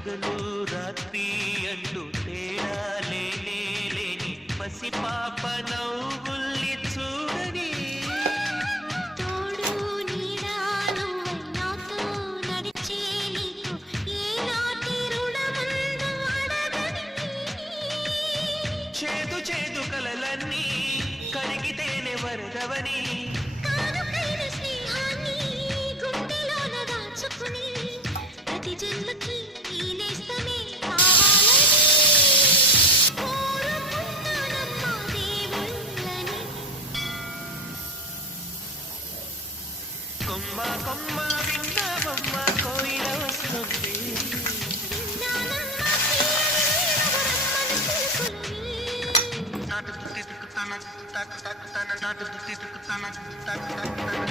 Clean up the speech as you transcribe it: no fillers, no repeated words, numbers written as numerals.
పగలు రాత్రి అంటూ తేడా లేని పసిపాప నవ్వుల్ని చూడని తోడు నీడా నువ్వై నాతో నడిచే నీకు ఏనాటి రుణముందు అడగని చేదు చేదు కలలన్నీ కరిగితేనే వరదవని కానుకైన స్నేహాన్ని గుండెలోన దాచుకుని ప్రతి జన్మకి ఈ నేస్తమే కావాలని కోరుకుంటానమ్మా దేవుళ్ళని. కొమ్మ కొమ్మ విన్నావమ్మ కోయిల వస్తుంది విన్నానమ్మా తీయని రమ్మని పిలుపులని. నాటు తుక్కి తుక్కుతాన తాకు తాకుతాన నాటు తుక్కి తుక్కుతాన తాకు తాకుతాన